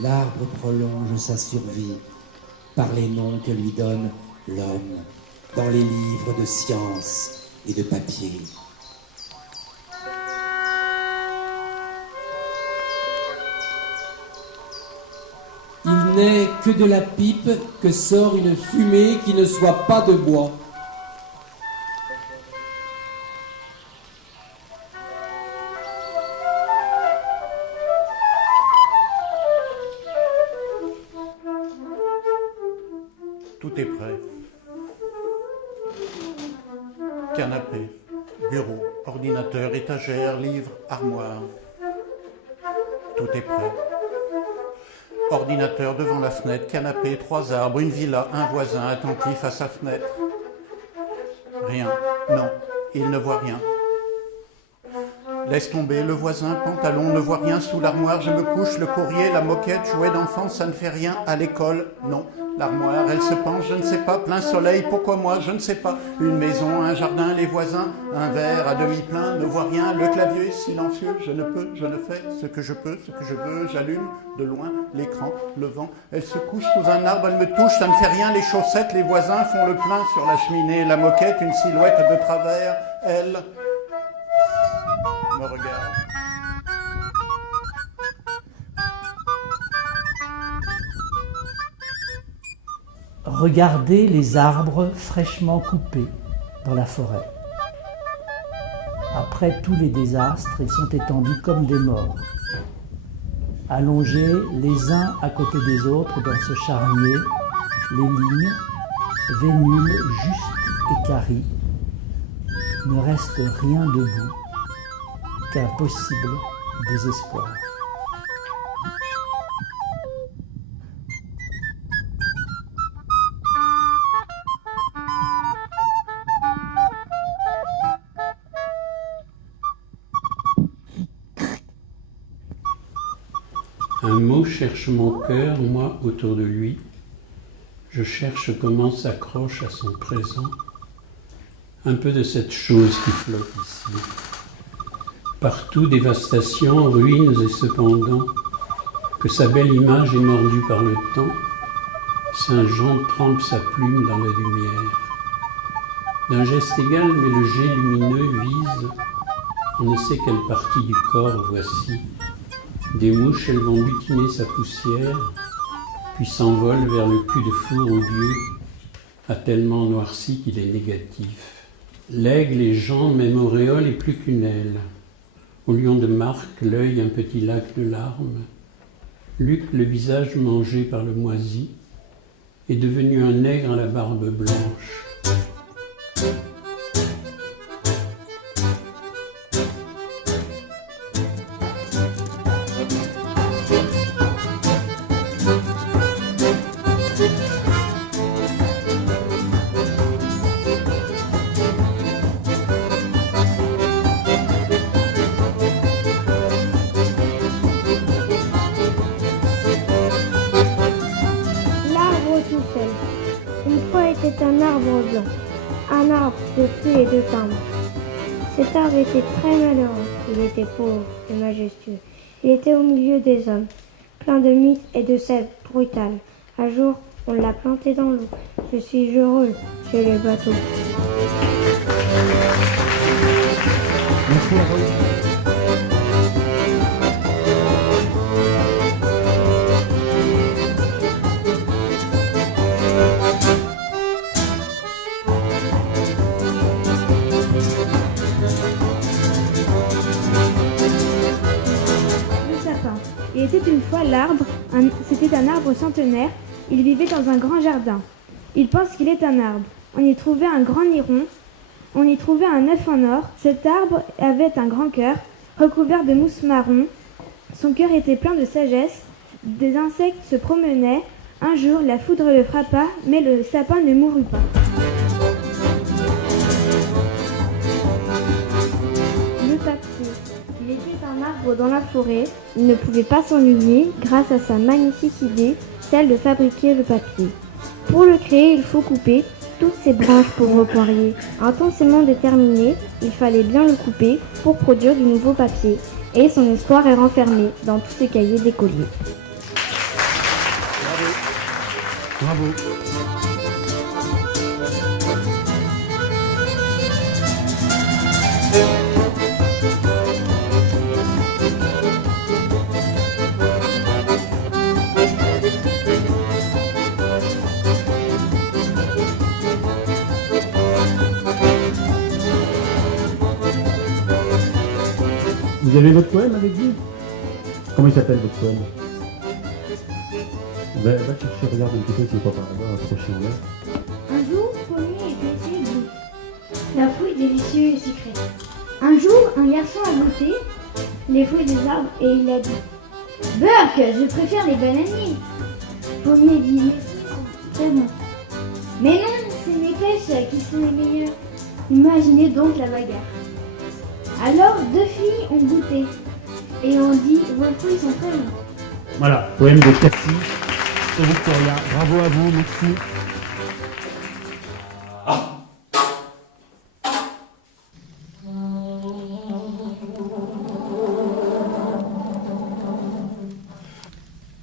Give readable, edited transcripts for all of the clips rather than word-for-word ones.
L'arbre prolonge sa survie par les noms que lui donne l'homme dans les livres de science et de papier. Il n'est que de la pipe que sort une fumée qui ne soit pas de bois. Tout est prêt. Canapé, bureau, ordinateur, étagère, livre, armoire. Tout est prêt. Ordinateur devant la fenêtre, canapé, 3 arbres, une villa, un voisin attentif à sa fenêtre. Rien, non, il ne voit rien. Laisse tomber, le voisin, pantalon, ne voit rien sous l'armoire, je me couche, le courrier, la moquette, jouet d'enfant, ça ne fait rien, à l'école, non. L'armoire, elle se penche, je ne sais pas, plein soleil, pourquoi moi, je ne sais pas. Une maison, un jardin, les voisins, un verre à demi plein, ne voit rien, le clavier silencieux, je ne peux, je ne fais ce que je peux, ce que je veux, j'allume de loin l'écran, le vent. Elle se couche sous un arbre, elle me touche, ça ne fait rien, les chaussettes, les voisins font le plein sur la cheminée, la moquette, une silhouette de travers, elle me regarde. Regardez les arbres fraîchement coupés dans la forêt. Après tous les désastres, ils sont étendus comme des morts, allongés les uns à côté des autres dans ce charnier, les lignes, vénules justes et carrées. Ne reste rien debout qu'un possible désespoir. Un mot cherche mon cœur, moi, autour de lui. Je cherche comment s'accroche à son présent un peu de cette chose qui flotte ici. Partout dévastation, ruines et cependant que sa belle image est mordue par le temps, Saint Jean trempe sa plume dans la lumière. D'un geste égal, mais le jet lumineux vise on ne sait quelle partie du corps voici. Des mouches, elles vont butiner sa poussière, puis s'envolent vers le cul de four au vieux, a tellement noirci qu'il est négatif. L'aigle et Jean, même auréole, est plus qu'une aile. Au lion de Marc, l'œil un petit lac de larmes. Luc, le visage mangé par le moisi, est devenu un nègre à la barbe blanche. Un arbre blanc, un arbre de pluie et de timbre. Cet arbre était très malheureux, il était pauvre et majestueux. Il était au milieu des hommes, plein de mythes et de sève brutales. Un jour, on l'a planté dans l'eau. Je suis heureux chez les bateaux. Il était une fois l'arbre, c'était un arbre centenaire, il vivait dans un grand jardin. Il pense qu'il est un arbre. On y trouvait un grand nid rond, on y trouvait un œuf en or. Cet arbre avait un grand cœur, recouvert de mousse marron. Son cœur était plein de sagesse, des insectes se promenaient. Un jour, la foudre le frappa, mais le sapin ne mourut pas. Le papier, Il était un arbre dans la forêt, il ne pouvait pas s'ennuyer grâce à sa magnifique idée, celle de fabriquer le papier. Pour le créer, il faut couper toutes ses branches pauvre poirier. Intensément déterminé, il fallait bien le couper pour produire du nouveau papier. Et son espoir est renfermé dans tous ses cahiers d'écolier. Bravo. Vous avez votre poème avec vous? Comment il s'appelle votre poème? Va chercher, regarde un petit peu s'il n'est pas par là, accroché en l'air. Un jour, Pommier était chez Bleu. La fruit délicieuse et sucrée. Un jour, un garçon a goûté les fruits des arbres et il a dit « Burk, je préfère les bananiers !» Pommier dit « Les fruits sont très bons. » « Mais non, c'est mes pêches qui sont les meilleures. » Imaginez donc la bagarre. Alors, deux filles ont goûté et ont dit « Vos fruits sont très bons. » Voilà, poème de Cathy sur Victoria. Bravo à vous, merci.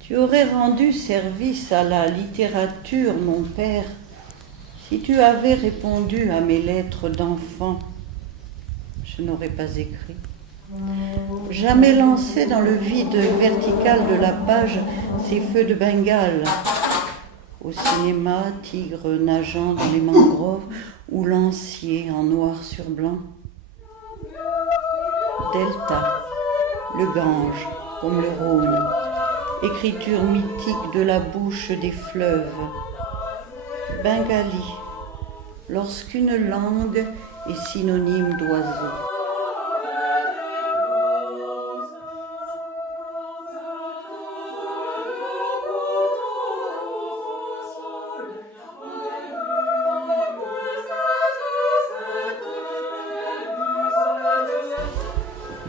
Tu aurais rendu service à la littérature, mon père, si tu avais répondu à mes lettres d'enfant. Je n'aurais pas écrit. Jamais lancé dans le vide vertical de la page ces feux de Bengale. Au cinéma, tigre nageant dans les mangroves ou lancier en noir sur blanc. Delta, le Gange, comme le Rhône, écriture mythique de la bouche des fleuves. Bengali, lorsqu'une langue est synonyme d'oiseau.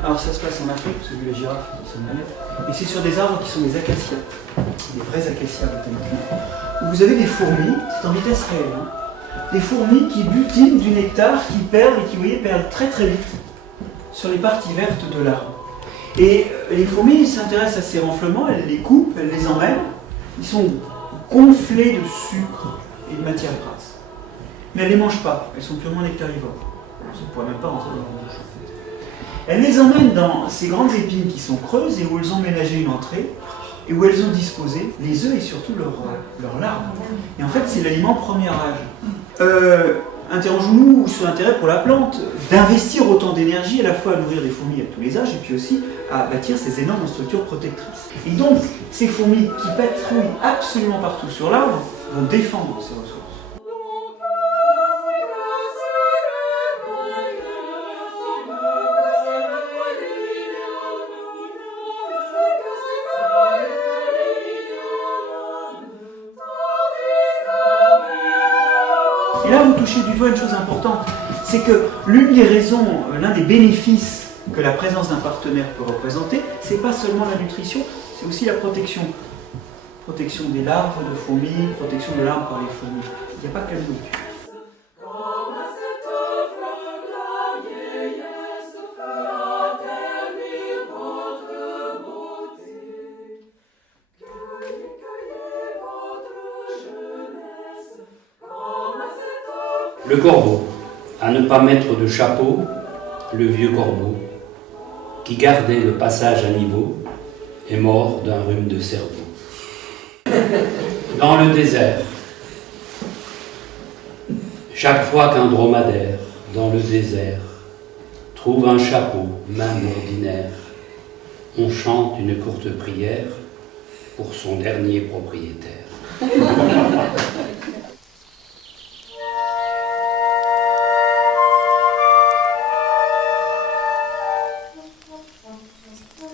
Alors ça se passe en Afrique, parce que les girafes ils sont malades. Et c'est sur des arbres qui sont des acacias, des vrais acacias botaniquement. Où vous avez des fourmis, c'est en vitesse réelle, hein, des fourmis qui butinent du nectar, qui perdent et qui, vous voyez, perdent très très vite sur les parties vertes de l'arbre. Et les fourmis s'intéressent à ces renflements, elles les coupent, elles les emmêlent, ils sont gonflés de sucre et de matière grasse. Mais elles ne les mangent pas, elles sont purement nectarivores. Ça ne pourrait même pas rentrer dans leur bouche. Elles les emmènent dans ces grandes épines qui sont creuses et où elles ont ménagé une entrée et où elles ont disposé les œufs et surtout leurs larves. Et en fait, c'est l'aliment premier âge. Interrogeons-nous sur l'intérêt pour la plante d'investir autant d'énergie à la fois à nourrir des fourmis à tous les âges et puis aussi à bâtir ces énormes structures protectrices. Et donc, ces fourmis qui patrouillent absolument partout sur l'arbre vont défendre ces ressources. Et là, vous touchez du doigt une chose importante, c'est que l'une des raisons, l'un des bénéfices que la présence d'un partenaire peut représenter, c'est pas seulement la nutrition, c'est aussi la protection. Protection des larves de fourmis, protection de l'arbre par les fourmis. Il n'y a pas que la nourriture. Le corbeau, à ne pas mettre de chapeau, le vieux corbeau, qui gardait le passage à niveau, est mort d'un rhume de cerveau. Dans le désert, chaque fois qu'un dromadaire, dans le désert, trouve un chapeau, même ordinaire, on chante une courte prière pour son dernier propriétaire.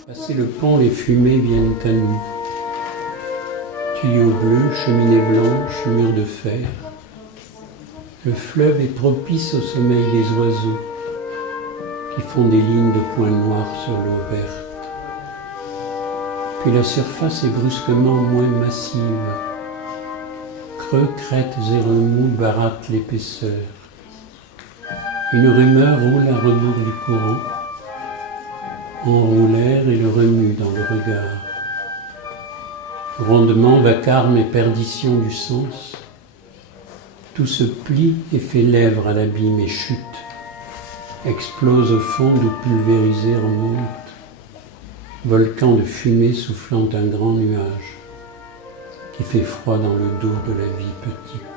Passer le pont, les fumées viennent à nous. Tuyaux bleus, cheminée blanche, mur de fer. Le fleuve est propice au sommeil des oiseaux. qui font des lignes de points noirs sur l'eau verte. Puis la surface est brusquement moins massive. Creux, crêtes et remous barattent l'épaisseur. Une rumeur roule à rebours du courant, enroule l'air et le remue dans le regard. Rondement, vacarme et perdition du sens. Tout se plie et fait lèvre à l'abîme et chute, explose au fond d'où pulvérisé remonte, volcan de fumée soufflant un grand nuage qui fait froid dans le dos de la vie petite.